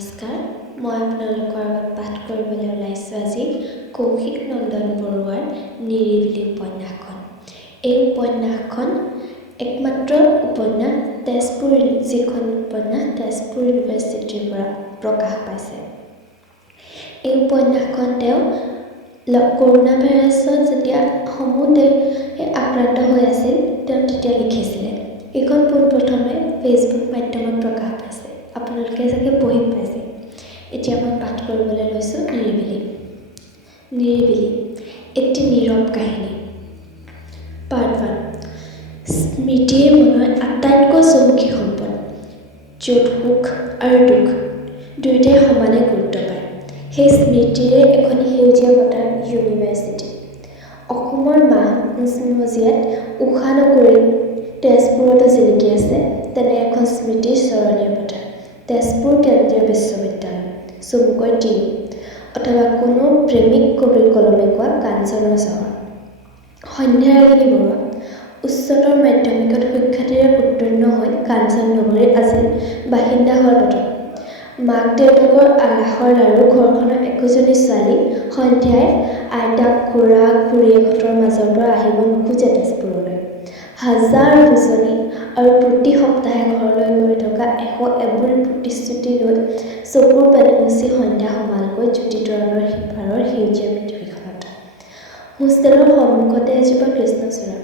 নমস্কাৰ, মই আপোনালোকৰ আগত পাঠ কৰিবলৈ ওলাইছোঁ আজি কৌশিক নন্দন বৰুৱাৰ নিৰিবিলি উপন্যাসখন। এই উপন্যাসখন একমাত্ৰ উপন্যাস তেজপুৰ যিখন উপন্যাস তেজপুৰ ইউনিভাৰ্চিটিৰ পৰা প্ৰকাশ পাইছে। এই উপন্যাসখন তেওঁ কৰোণা ভাইৰাছত যেতিয়া সমূহ আক্ৰান্ত হৈ আছিল তেওঁ তেতিয়া লিখিছিলে। এইখন পোনপ্ৰথমে ফেচবুক মাধ্যমত প্ৰকাশ পাইছে। আপোনালোকে চাগে পঢ়ি পাইছে। এতিয়া মই পাঠ কৰিবলৈ লৈছোঁ নিৰিবিলি। নিৰিবিলি এটি নীৰৱ কাহিনী। পাৰ্ট 1। স্মৃতিয়ে মনৰ আটাইতকৈ চমুকী সম্পদ, য'ত সুখ আৰু দুখ দুয়োটাই সমানে গুৰুত্ব পায়। সেই স্মৃতিৰে এখন সেউজীয়া বতাহ ইউনিভাৰ্চিটি। অসমৰ মজিয়াত উশাহ নকৰি তেজপুৰতো জিলিকি আছে তেনে এখন স্মৃতিৰ স্মৰণীয় পথাৰ, তেজপুৰ কেন্দ্ৰীয় বিশ্ববিদ্যালয়, চমুকৈ টিউ, অথবা কোনো প্ৰেমিক কবিৰ কলমে কোৱা কাঞ্চনৰ চহৰ। সন্ধ্যাৰাগিনী বৰুৱা উচ্চতৰ মাধ্যমিকত সুখ্যাতিৰে উত্তীৰ্ণ হৈ কাঞ্চন নগৰীৰ আছিল বাসিন্দা হোৱাৰ কথা। মাক দেউতাকৰ আলাসৰ লাৰু ঘৰখনৰ একোজনী ছোৱালী সন্ধ্যাই আইতাক খুৰা খুৰীহঁতৰ মাজৰ পৰা আহিব নোখোজে তেজপুৰলৈ। হাজাৰ বুজনি আৰু প্ৰতি সপ্তাহে ঘৰলৈ গৈ থকা এবোল প্ৰতিশ্ৰুতি লৈ চকুৰ পানী মুচি সন্ধ্যা সমালকৈ জ্যোতিতৰণৰ সিপাৰৰ সেউজীয়া পৃথিৱীখনত। হোষ্টেলৰ সন্মুখতে এজোপা কৃষ্ণচূড়া,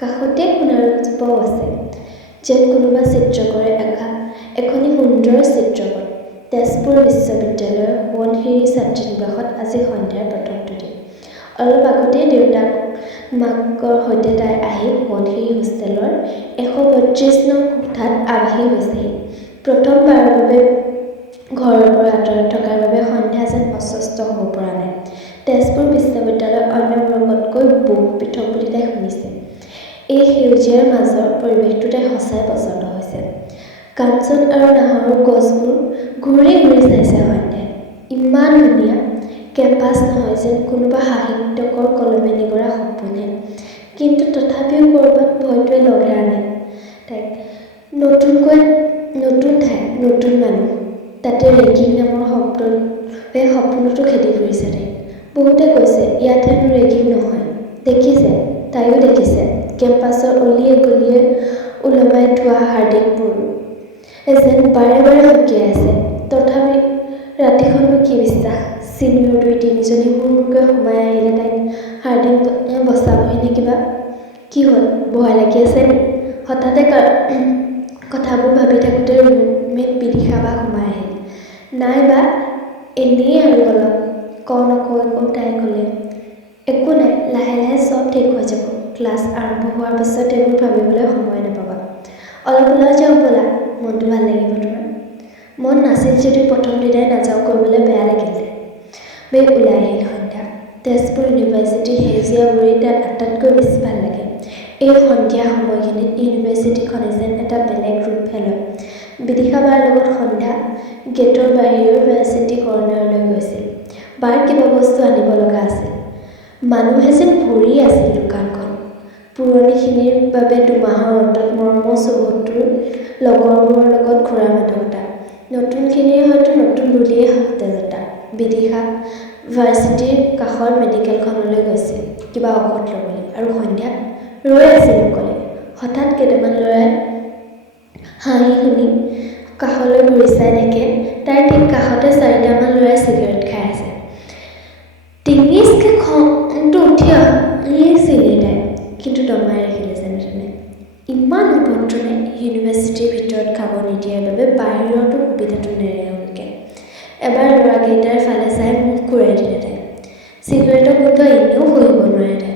কাষতে সোণাৰু জোপাও আছে, যেন কোনোবা চিত্ৰকৰে আঁকা এখনি সুন্দৰ চিত্ৰপট। তেজপুৰ বিশ্ববিদ্যালয়ৰ সোৱণশিৰি ছাত্ৰীনিবাসত আজি সন্ধ্যাৰ প্ৰথমটো দিন। অলপ আগতেই দেউতাক মাকৰ সৈতে তাই আহি সোৱণশিৰি হোষ্টেলৰ ১৩২ নং কোঠাত আৱাসী হৈছেহি। প্ৰথমবাৰৰ বাবে ঘৰৰ পৰা আঁতৰত থকাৰ বাবে সন্ধ্যা যেন অস্বস্ত হ'ব পৰা নাই। তেজপুৰ বিশ্ববিদ্যালয় অন্যবোৰতকৈ বহু পৃথক বুলি তাই শুনিছে। এই সেউজীয়াৰ মাজৰ পৰিৱেশটো তাই সঁচাই পচন্দ হৈছে। কাঞ্চন আৰু নাহৰৰ গছবোৰ ঘূৰি ঘূৰি চাইছে সন্ধ্যাই। ইমান ধুনীয়া কেম্পাছ নহয় যেন কোনোবা সাহিত্যকৰ কলমে নিগৰা সপোনে। কিন্তু তথাপিও ক'ৰবাত ভয়টোৱে লঘেৰা নাই তাইক। নতুন ঠাই, নতুন মানুহ, তাতে ৰেগিং নামৰ শব্দটোৱে সপোনতো খেদি ফুৰিছে তাইক। বহুতে কৈছে ইয়াত হেনো ৰেগিং নহয়। দেখিছে, তাইও দেখিছে কেম্পাছৰ অলিয়ে গলিয়ে ওলমাই থোৱা হাৰ্ডিংবোৰ যেন বাৰে বাৰে সকীয়াই আছে। তথাপি ৰাতিখননো কি বিশ্বাস, চিনিয়ৰ ২-৩জনী হুৰমুৰকৈ সোমাই আহিলে তাইক হাৰ্ডিং বচাবহি নে কিবা। কি হ'ল, ভয় লাগি আছে নি? হঠাতে কথাবোৰ ভাবি থাকোঁতে ৰুমমেট বিদিশা বা সোমাই আহিল। নাই বা, এনেই আৰু অলপ কওঁ নকওঁ তাই ক'লে। একো নাই, লাহে লাহে চব ঠিক হৈ যাব। ক্লাছ আৰম্ভ হোৱাৰ পাছত এইবোৰ ভাবিবলৈ সময় নাপাবা। অলপ ওলাই যাওঁ ব'লা, মনটো ভাল লাগিব তোমাৰ। মন নাছিল যদিও প্ৰথম দিনাই নাযাওঁ কৰিবলৈ বেয়া লাগিলে। ওলাই আহিল সন্ধ্যা। তেজপুৰ ইউনিভাৰ্চিটিৰ সেউজীয়াবোৰেই তাত আটাইতকৈ বেছি ভাল লাগে। এই সন্ধিয়া সময়খিনিত ইউনিভাৰ্চিটিখনে যেন এটা বেলেগ ৰূপহে লয়। বিদিশা বাৰ লগত সন্ধ্যা গেটৰ বাহিৰৰ ইউনিভাৰ্চিটি কৰ্ণাৰলৈ গৈছিল। বাৰ কিবা বস্তু আনিব লগা আছিল। মানুহে যেন ভৰি আছিল দোকানখন। পুৰণিখিনিৰ বাবে দুমাহৰ অন্তত মৰ্ম ৭৪ লগৰবোৰৰ লগত ঘূৰা মাদকতা, নতুনখিনিৰ হয়তো নতুন বুলিয়েই সতেজতা। বিদিশা ভাৰ্চিটিৰ কাষৰ মেডিকেলখনলৈ গৈছিল কিবা ঔষধ ল'বলৈ, আৰু সন্ধ্যা ৰৈ আছিল অকলে। হঠাৎ কেইটামান ল'ৰাই হাঁহি শুনি কাষলৈ ঘূৰি চাই দেখে তাইৰ ঠিক কাষতে ৪টামান ল'ৰাই চিগাৰেট খাই আছে। টিঙিচকৈ খংটো উঠি আহিছিলে তাই, কিন্তু দমাই ৰাখিলে যেনে তেনে। ইমান উপদ্ৰৱে ইউনিভাৰ্চিটিৰ ভিতৰত খাব নিদিয়াৰ বাবে বাহিৰতো সুবিধাটো নেৰে এওঁলোকে। এবাৰ ল'ৰাকেইটাৰ ফালে চাই মুখ ঘূৰাই দিলে তাই। চিগাৰেটৰ গোন্ধ এনেও সহিব নোৱাৰে তাই।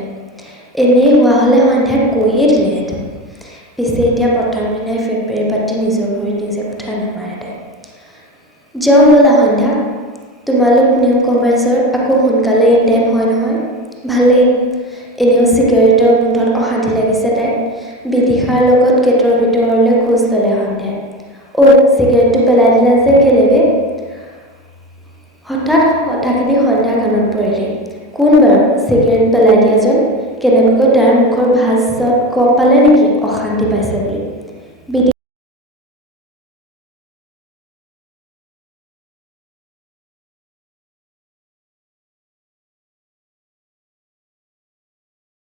এনেই হোৱা হ'লে সন্ধ্যাক কৈয়ে দিলেহেঁতেন। পিছে এতিয়া প্ৰথম দিনাই ফেব্ৰুৱাৰী পাতি নিজৰ ভৰিত নিজে কুঠাৰ নামাৰে তাই। যাওঁ ব'লা সন্ধ্যা, তোমালোক নিউ কমাৰ্চৰ আকৌ সোনকালে ইনটাইম হয় নহয়। ভালেই, এনেও চিগাৰেটৰ গোন্ধত অশান্তি লাগিছে তাইৰ। বিদিশাৰ লগত গেটৰ ভিতৰলৈ খোজ ল'লে সন্ধ্যাই। চিগাৰেটটো পেলাই দিলা যে কেলে বে? হঠাৎ কথাখিনি সন্ধ্যাৰ কাণত পৰিলে। কোন বাৰু চিগাৰেট পেলাই দিয়াজন? কেনেবাকৈ তাৰ মুখৰ ভাঁজত গম পালে নেকি অশান্তি পাইছে বুলি।